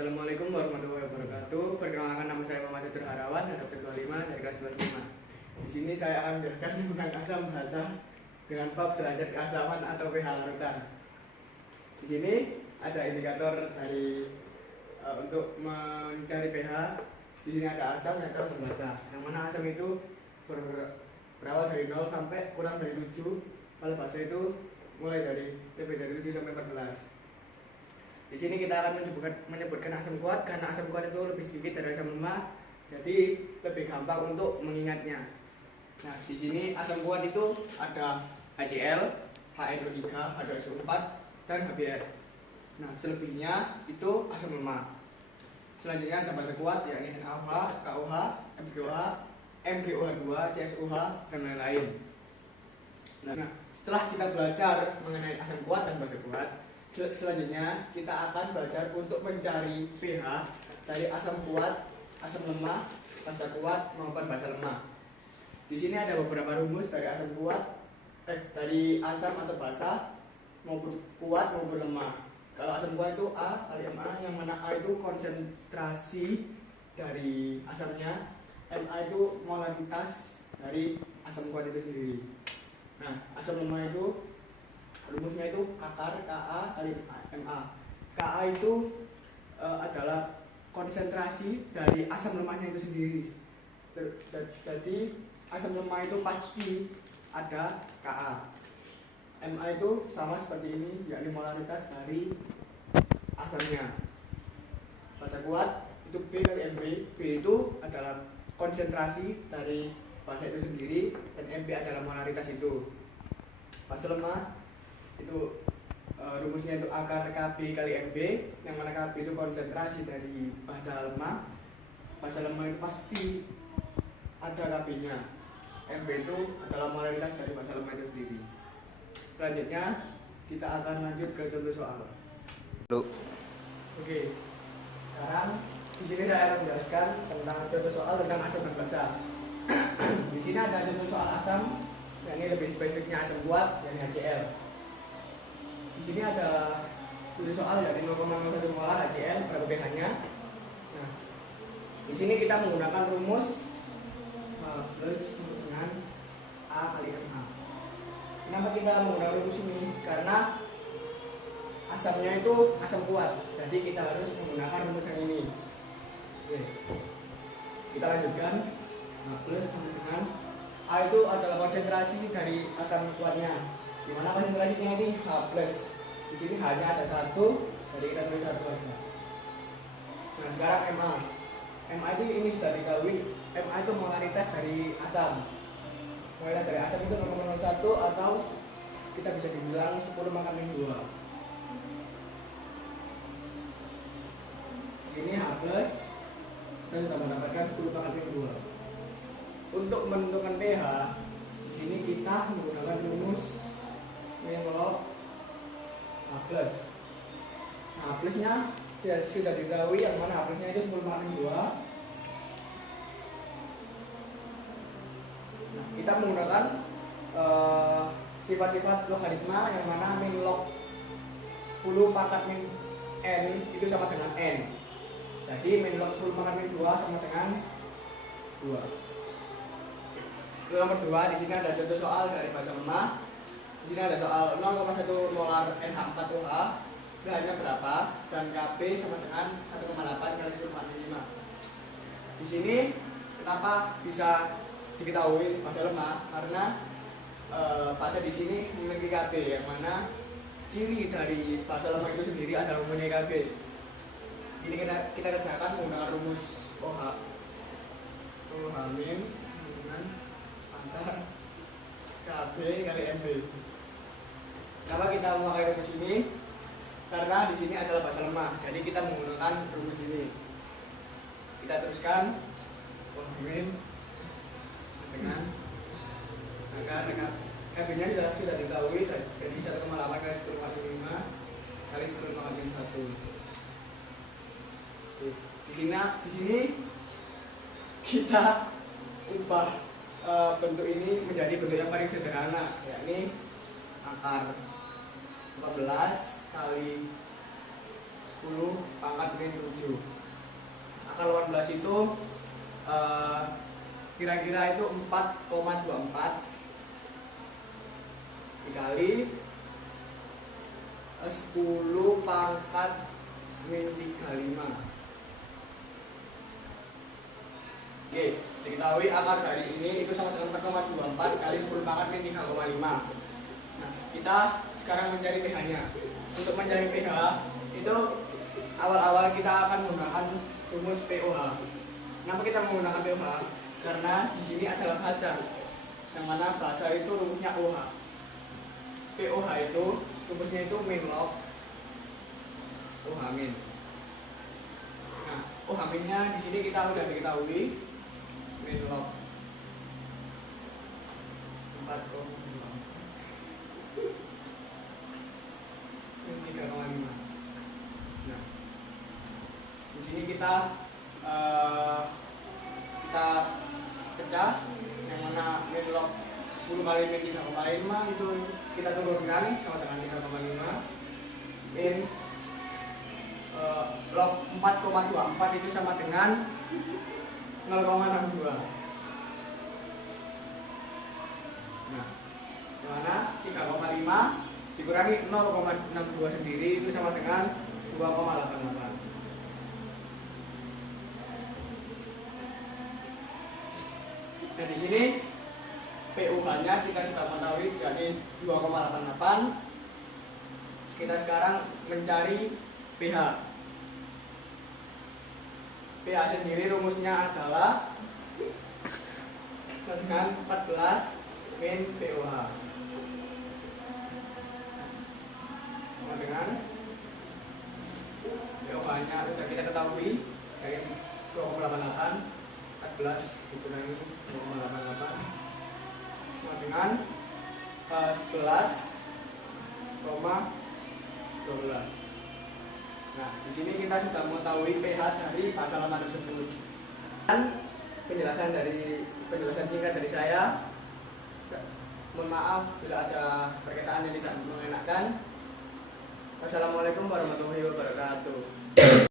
Assalamualaikum warahmatullahi wabarakatuh. Perkenalkan, nama saya Muhammad Tutur Harawan, adapter 25 dari kelas 5. Di sini saya akan menjelaskan tentang asam basa dengan bab derajat keasaman atau pH larutan. Di sini ada indikator dari untuk mencari pH. Di sini ada asam, netral, dan basa. Yang mana asam itu berawal dari 0 sampai kurang dari 7, kalau basa itu mulai dari lebih dari 7 sampai 14. Di sini kita akan menyebutkan asam kuat karena asam kuat itu lebih sedikit dari asam lemah, jadi lebih gampang untuk mengingatnya. Nah, di sini asam kuat itu ada HCl, HNO3, H2SO4, dan HBr. Nah, selebihnya itu asam lemah. Selanjutnya ada basa kuat yakni NaOH, KOH, MgOH, MgOH2, CSOH, dan lain-lain. Nah, setelah kita belajar mengenai asam kuat dan basa kuat, selanjutnya kita akan belajar untuk mencari pH dari asam kuat, asam lemah, basa kuat maupun basa lemah. Di sini ada beberapa rumus dari asam kuat, dari asam atau basa maupun kuat maupun lemah. Kalau asam kuat itu A kali Ma, yang mana A itu konsentrasi dari asamnya, Ma itu molaritas dari asam kuat itu sendiri. Nah, asam lemah itu rumusnya itu akar Ka kali Ma. Ka itu adalah konsentrasi dari asam lemahnya itu sendiri. Jadi asam lemah itu pasti ada Ka. Ma itu sama seperti ini, yakni molaritas dari asamnya. Basa kuat itu B kali Mb. B itu adalah konsentrasi dari basa itu sendiri, dan Mb adalah molaritas itu. Basa lemah itu rumusnya itu akar Kb kali Mb, yang mana Kb itu konsentrasi dari basa lemah. Basa lemah itu pasti ada Kb-nya. Mb itu adalah molaritas dari basa lemah itu sendiri. Selanjutnya kita akan lanjut ke contoh soal. Oke, sekarang di sini saya akan menjelaskan tentang contoh soal tentang asam dan basa. Di sini ada contoh soal asam, yakni lebih spesifiknya asam kuat, yakni HCl. Di sini ada tulis soal dari 0,01 molar HCl, berapa pH-nya. Nah, di sini kita menggunakan rumus H plus dengan A kali Ma. Kenapa kita menggunakan rumus ini? Karena asamnya itu asam kuat, jadi kita harus menggunakan rumus yang ini. Oke. Kita lanjutkan. H plus dengan A itu adalah konsentrasi dari asam kuatnya, dimana konsentrasinya ini H plus. Di sini hanya ada satu, jadi kita tulis satu aja. Nah, sekarang Ma. Ma itu ini sudah diketahui, Ma itu molaritas dari asam. Molaritas dari asam itu 0,01 atau kita bisa dibilang 10 pangkat 2. Ini H plus, kita sudah mendapatkan 10 pangkat 2. Untuk menentukan pH, di sini kita menggunakan rumus log H plus. Nah, H plusnya sudah diketahui, yang mana H plusnya itu 10 pangkat 2. Nah, kita menggunakan sifat-sifat logaritma, yang mana min log 10 pangkat min n itu sama dengan n. Jadi min log 10 pangkat min 2 sama dengan 2. Nomor 2, di sini ada contoh soal dari basa lemah. Di sini ada soal 0,1 molar NH4OH, pH-nya berapa, dan Kb sama dengan 1,8 kali 10 pangkat 5. Di sini kenapa bisa diketahui basa lemah? Karena basa di sini memiliki Kb, yang mana ciri dari basa lemah itu sendiri adalah mempunyai Kb. Ini kita kerjakan menggunakan rumus OH. OH min dengan antar Kb kali Mb. Kenapa kita memakai rumus ini? Karena di sini adalah basa lemah, jadi kita menggunakan rumus ini. Kita teruskan OH min dengan akar Kb-nya sudah diketahui, jadi 1,8 kali 10 pangkat 5 kali 10 pangkat 1. Di sini kita ubah bentuk ini menjadi bentuk yang paling sederhana, yakni akar 14 kali 10 10 pangkat min 7. Akar 18 itu kira-kira itu 4,24 dikali 10 pangkat min 35. Oke, diketahui akar dari ini itu sama dengan 4,24 kali 10 pangkat min 3,5. Nah, kita sekarang mencari pH-nya. Untuk mencari pH itu awal-awal kita akan menggunakan rumus pOH. Kenapa kita menggunakan pOH? Karena di sini adalah basa, yang mana basa itu rumusnya OH. pOH itu rumusnya itu min log OH min. Nah, OH minnya di sini kita sudah diketahui min log 3,5. Nah, di sini kita pecah, yang mana min log 10 kali min 3,5 itu kita turunkan sama dengan 3,5 min log 4,24 itu sama dengan 0,62. Nah, mana 3,5 dikurangi 0,62 sendiri itu sama dengan 2,88. Dan di sini pOH-nya kita sudah mengetahui jadi 2,88. Kita sekarang mencari pH. pH sendiri rumusnya adalah dengan 14 min pOH. Sama dengan pOH-nya sudah kita ketahui dari 2,88, 14 dikurangi 2,88 sama dengan 11,12. Nah, di sini kita sudah mengetahui pH dari basa lama tersebut. Dan penjelasan singkat dari saya. Mohon maaf bila ada perkataan yang tidak mengenakan. Wassalamualaikum warahmatullahi wabarakatuh.